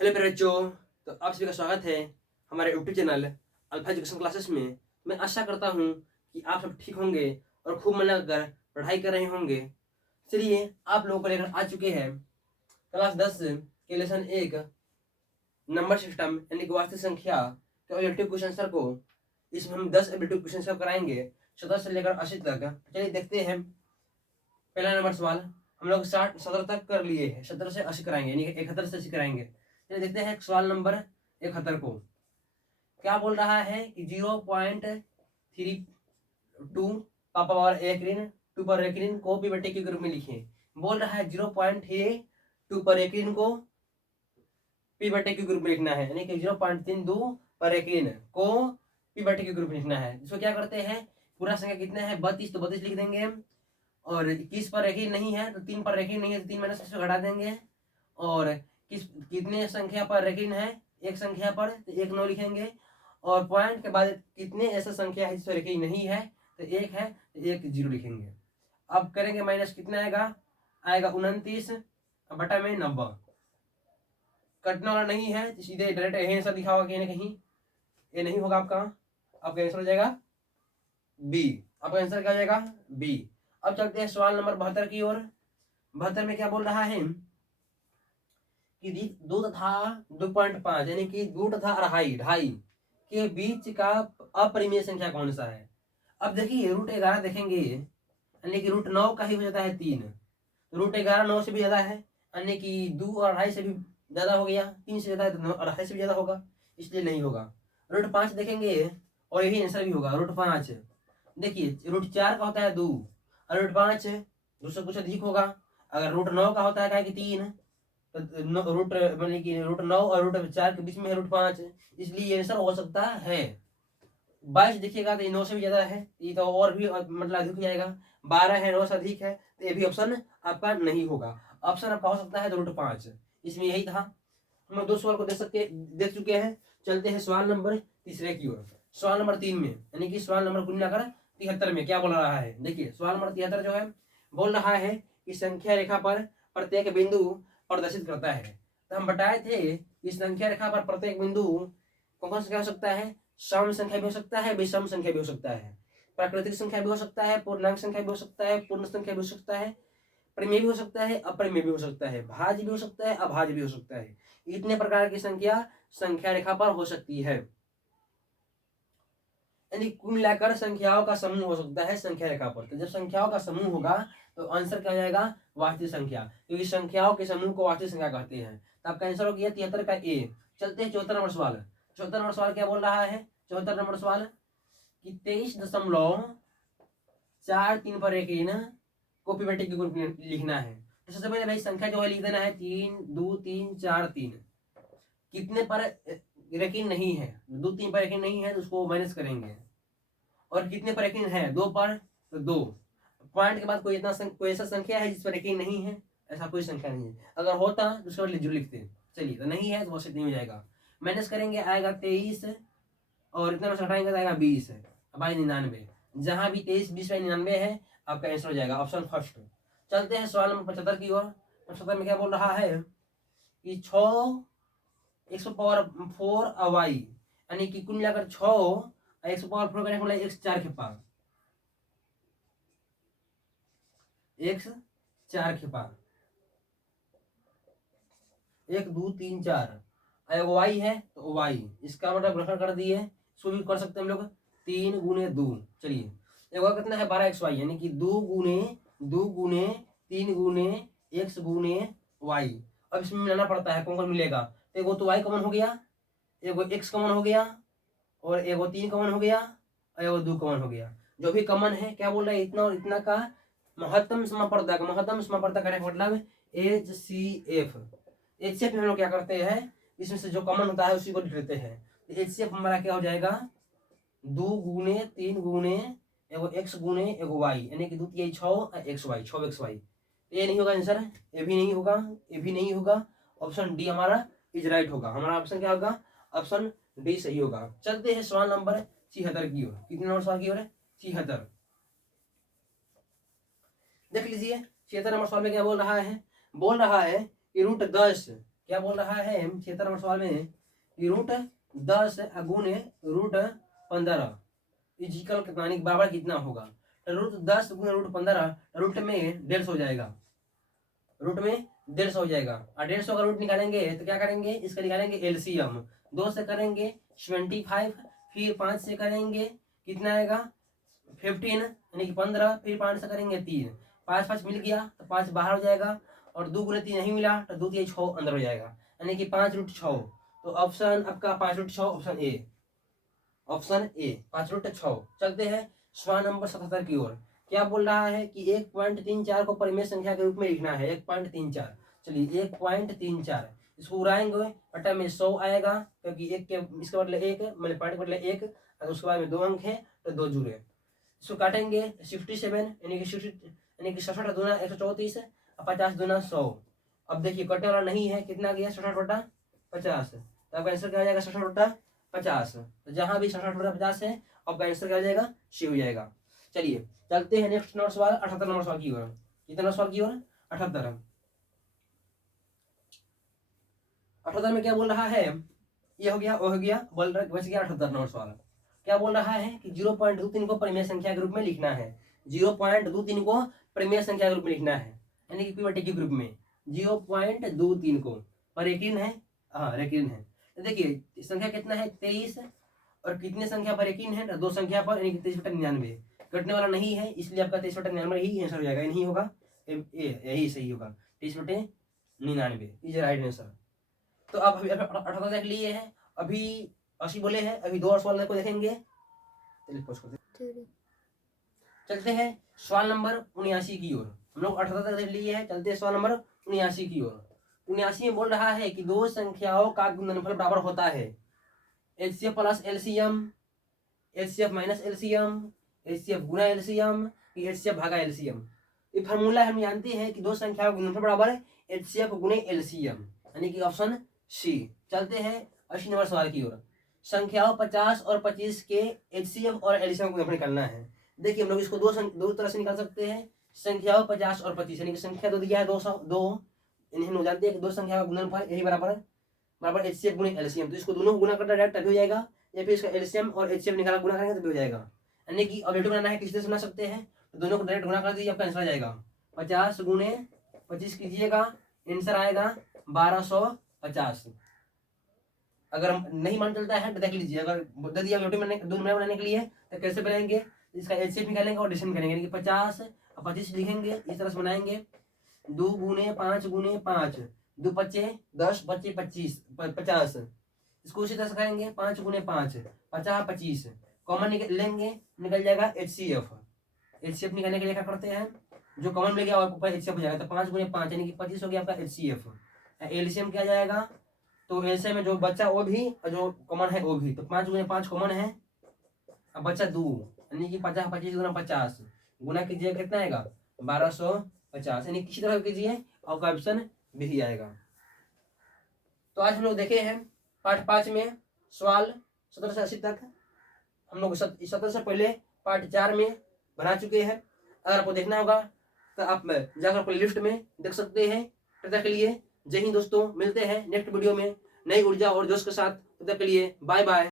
Hello मेरे बच्चों। तो आप सभी का स्वागत है हमारे YouTube channel alpha education classes में। मैं आशा करता हूँ कि आप सब ठीक होंगे और खूब मन लगाकर पढ़ाई कर रहे होंगे। चलिए आप लोगों को लेकर आ चुके हैं क्लास 10 के लेसन 1 नंबर सिस्टम यानी कि वास्तविक संख्या के ऑब्जेक्टिव क्वेश्चन आंसर को। इसमें हम 10 ऑब्जेक्टिव क्वेश्चन आंसर कराएंगे 17 से लेकर 80 तक। चलिए देखते हैं। पहला नंबर सवाल हम लोग 17 तक कर लिए हैं, 17 से 80 कराएंगे यानी 71 से 80 कराएंगे। चलिए देखते हैं सवाल नंबर 71 को। क्या बोल रहा है कि 0.32 पापा पावर एक ऋण 2 पर एक ऋण को पी बटे के रूप में लिखें। बोल रहा है 0.2 पर एक ऋण को पी बटे के ग्रुप में लिखना है, यानी कि 0.32 पर एक ऋण को पी बटे के ग्रुप में लिखना है। इसको क्या करते हैं, पूरा संख्या कितना है 32, तो 32 लिख देंगे हम। और 21 पर एक ही नहीं है तो 3 पर एक ही नहीं है तो 3 माइनस घटा देंगे। और कितने संख्या पर रेखिन है, एक संख्या पर तो 1 9 लिखेंगे। और पॉइंट के बाद कितने ऐसा संख्या है जिसमें रेखिन नहीं है तो 1 है तो 1 0 लिखेंगे। अब करेंगे माइनस, कितना आएगा 29 बटा में 90। कटने वाला नहीं है तो सीधे डायरेक्ट यही आंसर दिखा होगा कहीं ना कहीं। ये नहीं होगा आपका आंसर हो जाएगा बी। आपका आंसर क्या हो जाएगा बी। अब चलते हैं सवाल नंबर 72 की ओर। 72 में क्या बोल रहा है कि 2 तथा 2.5 यानी कि 2 तथा ढाई के बीच का अपरिमेय संख्या कौन सा है। अब देखिए √11 देखेंगे यानी कि √9 का ही हो जाता है 3। √11 9 से भी ज्यादा है यानी कि 2 और 2.5 से भी ज्यादा हो गया, 3 से ज्यादा है तो 9 और 2.5 से भी ज्यादा होगा, इसलिए नहीं होगा। √5 देखेंगे और यही आंसर भी होगा √5। देखिए √4 का होता है 2 और √5 2 से कुछ अधिक होगा। अगर √9 का होता है कि 3 रूट मतलब कि √9 और √4 के बीच में है √5, इसलिए ये आंसर हो सकता है 22। देखिएगा तो ये 9 से भी ज्यादा है, ये तो और भी मतलब अधिक हो जाएगा। 12 है 9 से अधिक है तो ये भी ऑप्शन आपका नहीं होगा। ऑप्शन आपका हो सकता है तो √5। इसमें यही था। हम 2 सवाल को देख चुके हैं। चलते हैं सवाल नंबर तीसरे की ओर। सवाल नंबर 3 में यानी कि सवाल नंबर कुल मिलाकर 73 में क्या बोल रहा है। देखिए सवाल नंबर 73 जो है बोल रहा है कि संख्या रेखा पर प्रत्येक बिंदु प्रदर्शित करता है। तो हम बताए थे कि संख्या रेखा पर प्रत्येक बिंदु कौन सा हो सकता है, सम संख्या भी हो सकता है, विषम संख्या भी हो सकता है, प्राकृतिक संख्या भी हो सकता है, पूर्णांक संख्या भी हो सकता है, पूर्ण संख्या भी हो सकता है, परिमेय भी हो सकता है, अपरिमेय भी हो सकता है, भाज्य भी हो सकता है, अभाज्य भी हो सकता है। इतने प्रकार की संख्या रेखा पर हो सकती है। यानी कुल मिलाकर संख्याओं का समूह हो सकता है संख्या रेखा पर। तो जब संख्याओं का समूह होगा तो आंसर क्या हो जाएगा वास्तविक संख्या, क्योंकि संख्याओं के समूह को वास्तविक संख्या कहते हैं। तो आपका आंसर हो गया 73 का ए। चलते हैं 74 नंबर सवाल। 74 नंबर सवाल क्या बोल रहा है, 74 नंबर सवाल कि 23.43 पर एक ऋण को पिवट के ग्रुप में लिखना है। तो सबसे पहले भाई संख्या जो है लिख देना है 3 2 3 4 3। कितने पर यकीन नहीं है, 2 3 पर यकीन नहीं है तो उसको माइनस करेंगे। और कितने पर यकीन है 2 पर तो 2। पॉइंट के बाद कोई ऐसा संख्या है जिस पर यकीन नहीं है, ऐसा कोई संख्या नहीं है। अगर होता तो उसके बाद जरूर लिखते। चलिए तो नहीं है तो वो नहीं हो जाएगा। माइनस करेंगे आएगा 23 और इतना में हटाएंगे तो आएगा 20 बाई 99। जहां भी 23 20 बाई 99 है आपका आंसर हो जाएगा ऑप्शन फर्स्ट। चलते हैं सवाल नंबर 75 की ओर। 75 में क्या बोल रहा है कि 6 100 वाई यानी कि कुल मिलाकर 6 100 करने वाला x 4 खेपा, x 4 खेपा 1 2 3 4 y है तो y, इसका मतलब ग्रहण कर दिए। इसको भी कर सकते हैं हम लोग 3 गुने 2। चलिए एक और कितना है 12xy यानी कि 2 गुने 3 गुने x गुने y। अब इसमें मिलाना पड़ता है कौन कौन मिलेगा। तो एगो तो y कॉमन हो गया, एगो x कॉमन हो गया, और एगो 3 कॉमन हो गया, और एगो 2 कॉमन हो गया। जो भी कॉमन है क्या बोल रहा है इतना और इतना का महत्तम समापवर्तक करने का मतलब HCF। HCF में हम लोग क्या करते हैं, इसमें से जो कॉमन होता है उसी को लिख लेते हैं। तो HCF हमारा क्या हो जाएगा 2 गुने 3 गुने एगो x गुने एगो y यानी कि 2 3 6 6xy। ये नहीं होगा आंसर, ये भी नहीं होगा, ये भी नहीं होगा। ऑप्शन डी हमारा इज राइट होगा। हमारा ऑप्शन क्या होगा ऑप्शन डी सही होगा। चलते हैं सवाल नंबर 76 की ओर। कितने नंबर सवाल की ओर है 76। देख लीजिए 76 नंबर सवाल में क्या बोल रहा है कि √10 क्या बोल रहा है 76 नंबर सवाल में कि रूट 10 गुने रूट 15 इजिकल बराबर कितना होगा। तो रूट 10 गुने रूट 15 रूट में 150 हो जाएगा, रूट में 150 हो जाएगा। और 150 का रूट निकालेंगे तो क्या करेंगे, इसका निकालेंगे एलसीएम। 2 से करेंगे 25, फिर 5 से करेंगे कितना आएगा 15 यानी कि 15, फिर 5 से करेंगे 3, 5 5 मिल गया तो 5 बाहर हो जाएगा, और 2 गुने 3 नहीं मिला तो 2 3 6 अंदर हो जाएगा, यानी कि 5 रूट 6। तो ऑप्शन आपका 5 root 6 option A, option A 5 root 6। चलते हैं सवाल नंबर 77 की ओर। क्या बोल रहा है कि 1.34 को परिमेय संख्या के रूप में लिखना है। 1.34, चलिए 1.34 इसको उड़ाएंगे बटा में 100 आएगा, क्योंकि एक के इसके बदले 1 मतलब पॉइंट के बदले 1 और उसके बाद में 2 अंक है तो 2 जुड़े। इसको काटेंगे 67 यानी कि 67 दूना 134 और 50 दूना 100। अब देखिए कटने वाला नहीं है, कितना गया 67 बटा 50, तो आपका आंसर क्या हो जाएगा 67 बटा 50। तो जहां भी 67 बटा 50 है आपका आंसर क्या हो जाएगा सी हो जाएगा। चलिए चलते हैं नेक्स्ट नंबर सवाल 78 नंबर सवाल की ओर। कितना सवाल की ओर 78। 78 में क्या बोल रहा है, ये हो गया वो हो गया, बोल रहा बच गया 78 नंबर सवाल। क्या बोल रहा है कि 0.23 को परिमेय संख्या के रूप में लिखना है। 0.23 को परिमेय संख्या के रूप में लिखना है, यानी कि पी के ग्रुप में 0.23 को पर एकीन है, हाँ रेकीन है। तो देखिए संख्या कितना है 23, और कितने संख्या पर एकीन है 2 संख्या पर, यानी कि 23/99। कटने वाला नहीं है इसलिए आपका 23/99 ही आंसर हो जाएगा, नहीं होगा यही सही होगा 23/99 इज राइट आंसर। तो आप अभी 78 देख लिए हैं, अभी 80 बोले हैं, अभी 2 और सवाल को देखेंगे। चलते हैं सवाल नंबर 79 की ओर। हम लोग 78 तक देख लिए हैं, चलते हैं सवाल नंबर 79 की ओर। 79 में बोल रहा है कि 2 संख्याओं का गुणनफल बराबर होता है HCF plus LCM, HCF minus LCM, HCF गुना एलसीएम, एचसीएफ भागा एलसीएम। ये फार्मूला हम जानते हैं कि 2 संख्याओं का गुणनफल बराबर है एचसीएफ गुने एलसीएम, यानी कि ऑप्शन सी। चलते हैं 80 नंबर सवाल की ओर। संख्याओं 50 और 25 के एचसीएफ और एलसीएम को निकालना है। देखिए हम लोग इसको दो तरह से निकाल सकते हैं। संख्याओं 50 और 25 यानी कि संख्या 2 दिया है 200, इन्हें हम लोग जानते हैं कि 2 संख्या का गुणनफल यही बराबर एचसीएफ गुने एलसीएम। तो इसको दोनों को गुना करना डायरेक्ट तभी हो जाएगा, या फिर इसका एलसीएम और एचसीएफ निकाला गुना करेंगे तभी हो जाएगा। यानी कि अब रेटो बनाना है किस तरह से बना सकते हैं, तो दोनों को डायरेक्ट गुना कर दीजिए आपका आंसर आ जाएगा 50 गुने 25 कीजिएगा, आंसर आएगा 1250। अगर नहीं मान चलता है तो देख लीजिए, अगर दे दिया रोटी बनाने के लिए तो कैसे बनाएंगे, इसका एचसीएफ निकालेंगे और एलसीएम निकालेंगे, यानी कि 50 और 25 लिखेंगे, इस तरह से बनाएंगे 2 गुने 5 गुने 5, 2 बच्चे 10 बच्चे 50। इसको उसी तरह से करेंगे 5 गुने 5 50 25 कॉमन लेंगे, निकल जाएगा एचसीएफ। एचसीएफ निकालने के लिए क्या करते हैं, जो कॉमन मिल गया आपको एचसीएफ हो जाएगा, तो 5 गुने 5 यानी कि 25 हो गया आपका एचसीएफ। एलसीएम क्या जाएगा, तो एलसीएम में जो बच्चा वो भी और जो कॉमन है वो भी, तो 5 गुने 5 कॉमन है, अब बच्चा 2 यानी कि 50 25 गुना 50 गुना कीजिए कितना आएगा 1250, यानी किसी तरह कीजिए आपका ऑप्शन भी आएगा। तो आज हम लोग देखे हैं पार्ट 5 में सवाल 17 से 80 तक। हम लोग 17 से पहले पार्ट 4 में बना चुके हैं। अगर आपको देखना होगा तो आप जाकर प्ले लिस्ट में देख सकते हैं। तब तक के लिए जय हिंद दोस्तों, मिलते हैं नेक्स्ट वीडियो में नई ऊर्जा और जोश के साथ। तब तक के लिए बाय बाय।